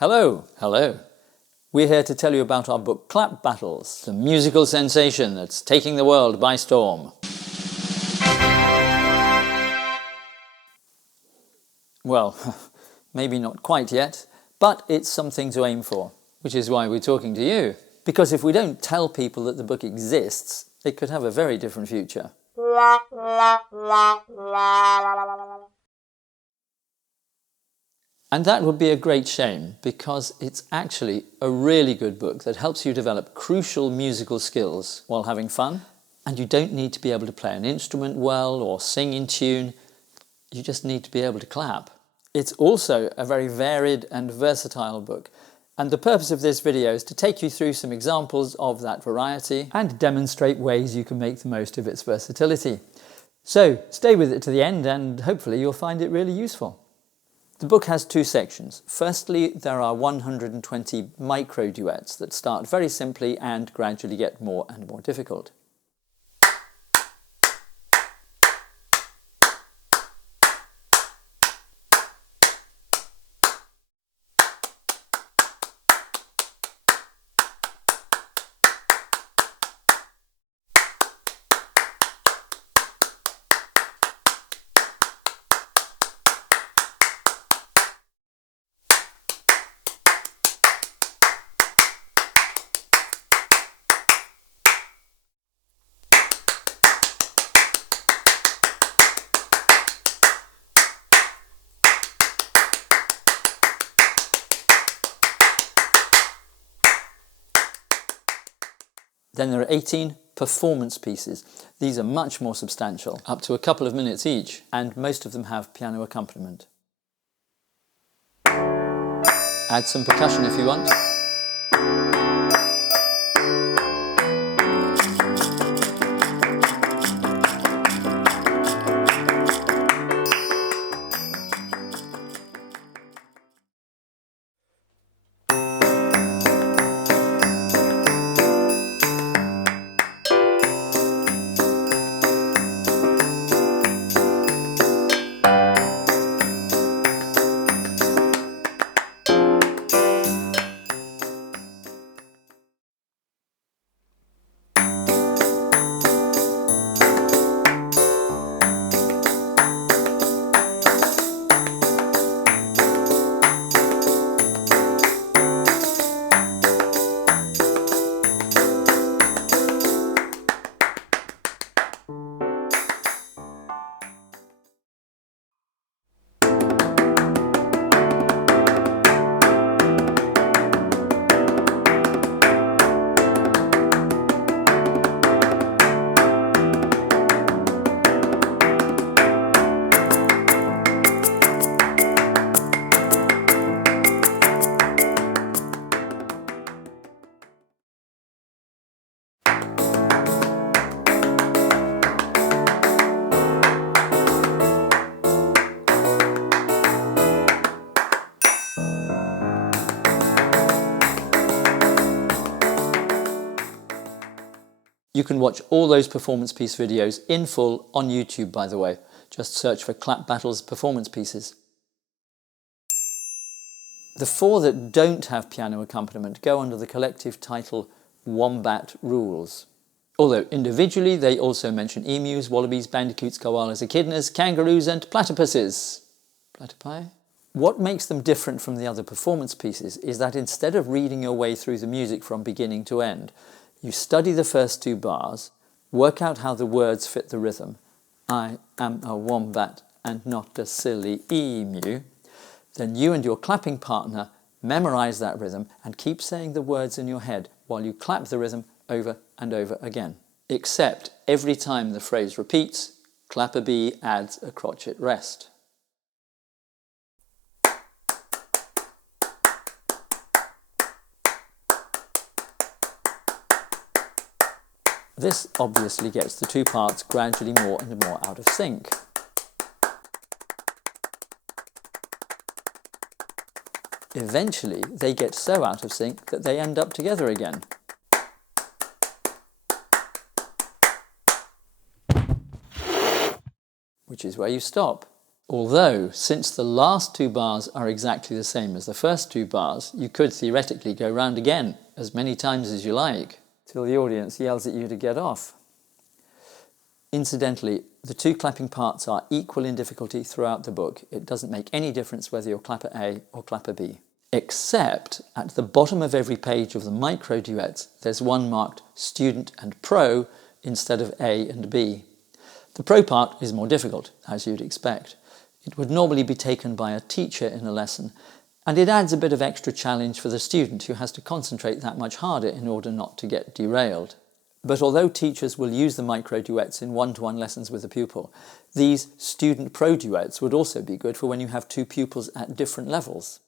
Hello, hello. We're here to tell you about our book Clap Battles, the musical sensation that's taking the world by storm. Well, maybe not quite yet, but it's something to aim for, which is why we're talking to you. Because if we don't tell people that the book exists, it could have a very different future. And that would be a great shame, because it's actually a really good book that helps you develop crucial musical skills while having fun. And you don't need to be able to play an instrument well or sing in tune. You just need to be able to clap. It's also a very varied and versatile book. And the purpose of this video is to take you through some examples of that variety and demonstrate ways you can make the most of its versatility. So stay with it to the end and hopefully you'll find it really useful. The book has two sections. Firstly, there are 120 micro duets that start very simply and gradually get more and more difficult. Then there are 18 performance pieces. These are much more substantial, up to a couple of minutes each, and most of them have piano accompaniment. Add some percussion if you want. You can watch all those performance piece videos in full on YouTube, by the way. Just search for Clap Battles performance pieces. The four that don't have piano accompaniment go under the collective title Wombat rules. Although individually they also mention emus, wallabies, bandicoots, koalas, echidnas, kangaroos and platypuses. Platypi? What makes them different from the other performance pieces is that instead of reading your way through the music from beginning to end, you study the first two bars, work out how the words fit the rhythm. I am a wombat and not a silly emu. Then you and your clapping partner memorize that rhythm and keep saying the words in your head while you clap the rhythm over and over again. Except every time the phrase repeats, clapper B adds a crotchet rest. This obviously gets the two parts gradually more and more out of sync. Eventually, they get so out of sync that they end up together again. Which is where you stop. Although, since the last two bars are exactly the same as the first two bars, you could theoretically go round again as many times as you like, till the audience yells at you to get off. Incidentally, the two clapping parts are equal in difficulty throughout the book. It doesn't make any difference whether you're clapper A or clapper B. Except at the bottom of every page of the Micro Duets, there's one marked Student and Pro instead of A and B. The Pro part is more difficult, as you'd expect. It would normally be taken by a teacher in a lesson, and it adds a bit of extra challenge for the student who has to concentrate that much harder in order not to get derailed. But although teachers will use the Micro Duets in one-to-one lessons with the pupil, these Student Pro Duets would also be good for when you have two pupils at different levels.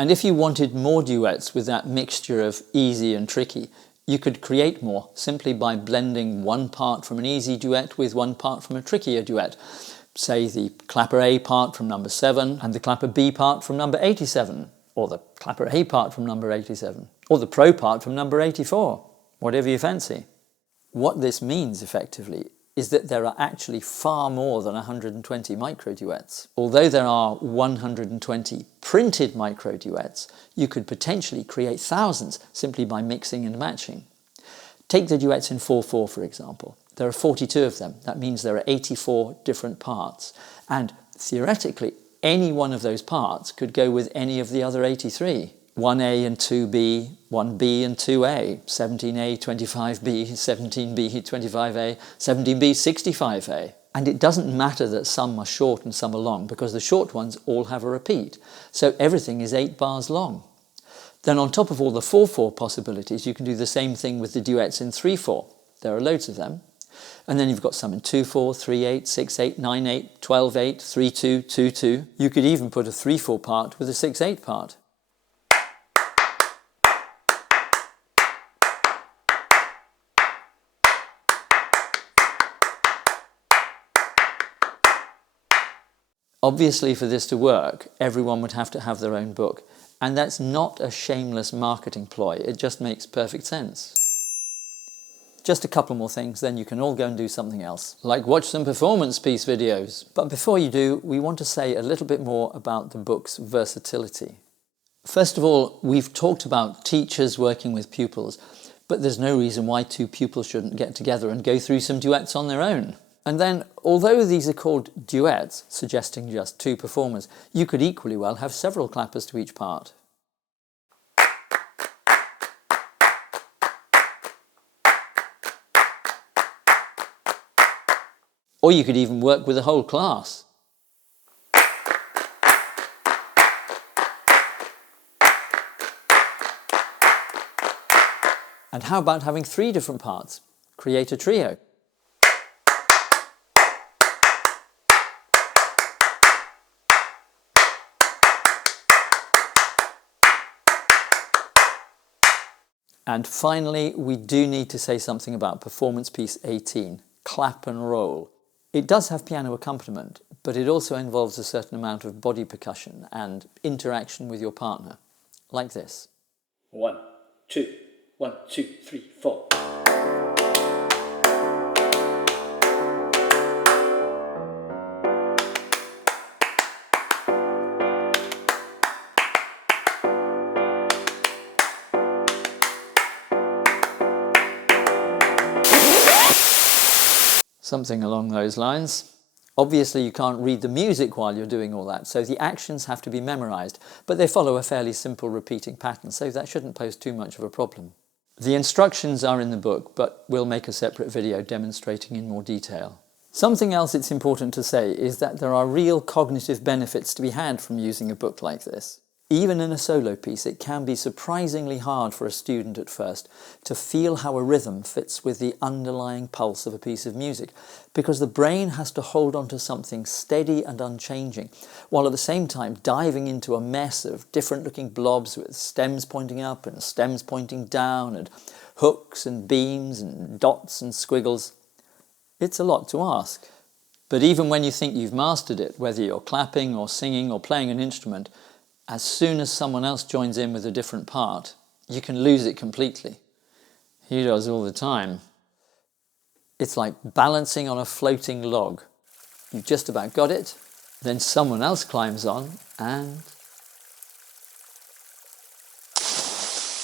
And if you wanted more duets with that mixture of easy and tricky, you could create more simply by blending one part from an easy duet with one part from a trickier duet. Say the clapper A part from number 7 and the clapper B part from number 87, or the clapper A part from number 87, or the pro part from number 84, whatever you fancy. What this means effectively is that there are actually far more than 120 micro duets. Although there are 120 printed micro duets, you could potentially create thousands simply by mixing and matching. Take the duets in 4/4, for example. There are 42 of them. That means there are 84 different parts. And theoretically, any one of those parts could go with any of the other 83. 1A and 2B, 1B and 2A, 17A, 25B, 17B, 25A, 17B, 65A. And it doesn't matter that some are short and some are long, because the short ones all have a repeat. So everything is 8 bars long. Then on top of all the 4/4 possibilities, you can do the same thing with the duets in 3/4. There are loads of them. And then you've got some in 2/4, 3/8, 6/8, 9/8, 12/8, 3/2, 2/2. You could even put a 3/4 part with a 6/8 part. Obviously, for this to work, everyone would have to have their own book. And that's not a shameless marketing ploy. It just makes perfect sense. Just a couple more things, then you can all go and do something else, like watch some performance piece videos. But before you do, we want to say a little bit more about the book's versatility. First of all, we've talked about teachers working with pupils, but there's no reason why two pupils shouldn't get together and go through some duets on their own. And then, although these are called duets, suggesting just two performers, you could equally well have several clappers to each part. Or you could even work with a whole class. And how about having 3 different parts? Create a trio. And finally, we do need to say something about performance piece 18, clap and roll. It does have piano accompaniment, but it also involves a certain amount of body percussion and interaction with your partner, like this. 1, 2, 1, 2, 3, 4. Something along those lines. Obviously, you can't read the music while you're doing all that, so the actions have to be memorized, but they follow a fairly simple repeating pattern, so that shouldn't pose too much of a problem. The instructions are in the book, but we'll make a separate video demonstrating in more detail. Something else it's important to say is that there are real cognitive benefits to be had from using a book like this. Even in a solo piece, it can be surprisingly hard for a student at first to feel how a rhythm fits with the underlying pulse of a piece of music, because the brain has to hold on to something steady and unchanging, while at the same time diving into a mess of different looking blobs with stems pointing up and stems pointing down and hooks and beams and dots and squiggles. It's a lot to ask. But even when you think you've mastered it, whether you're clapping or singing or playing an instrument, as soon as someone else joins in with a different part, you can lose it completely. He does all the time. It's like balancing on a floating log. You've just about got it, Then someone else climbs on and...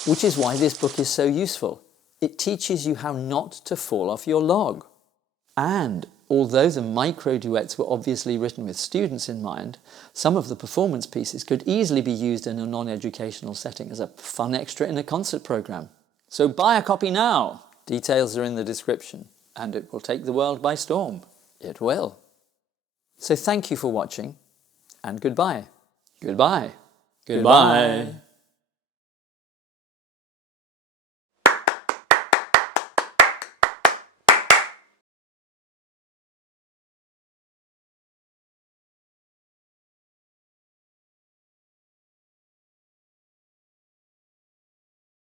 Which is why this book is so useful. It teaches you how not to fall off your log. And although the micro duets were obviously written with students in mind, some of the performance pieces could easily be used in a non-educational setting as a fun extra in a concert program. So buy a copy now! Details are in the description, and it will take the world by storm. It will. So thank you for watching, and goodbye. Goodbye. Goodbye.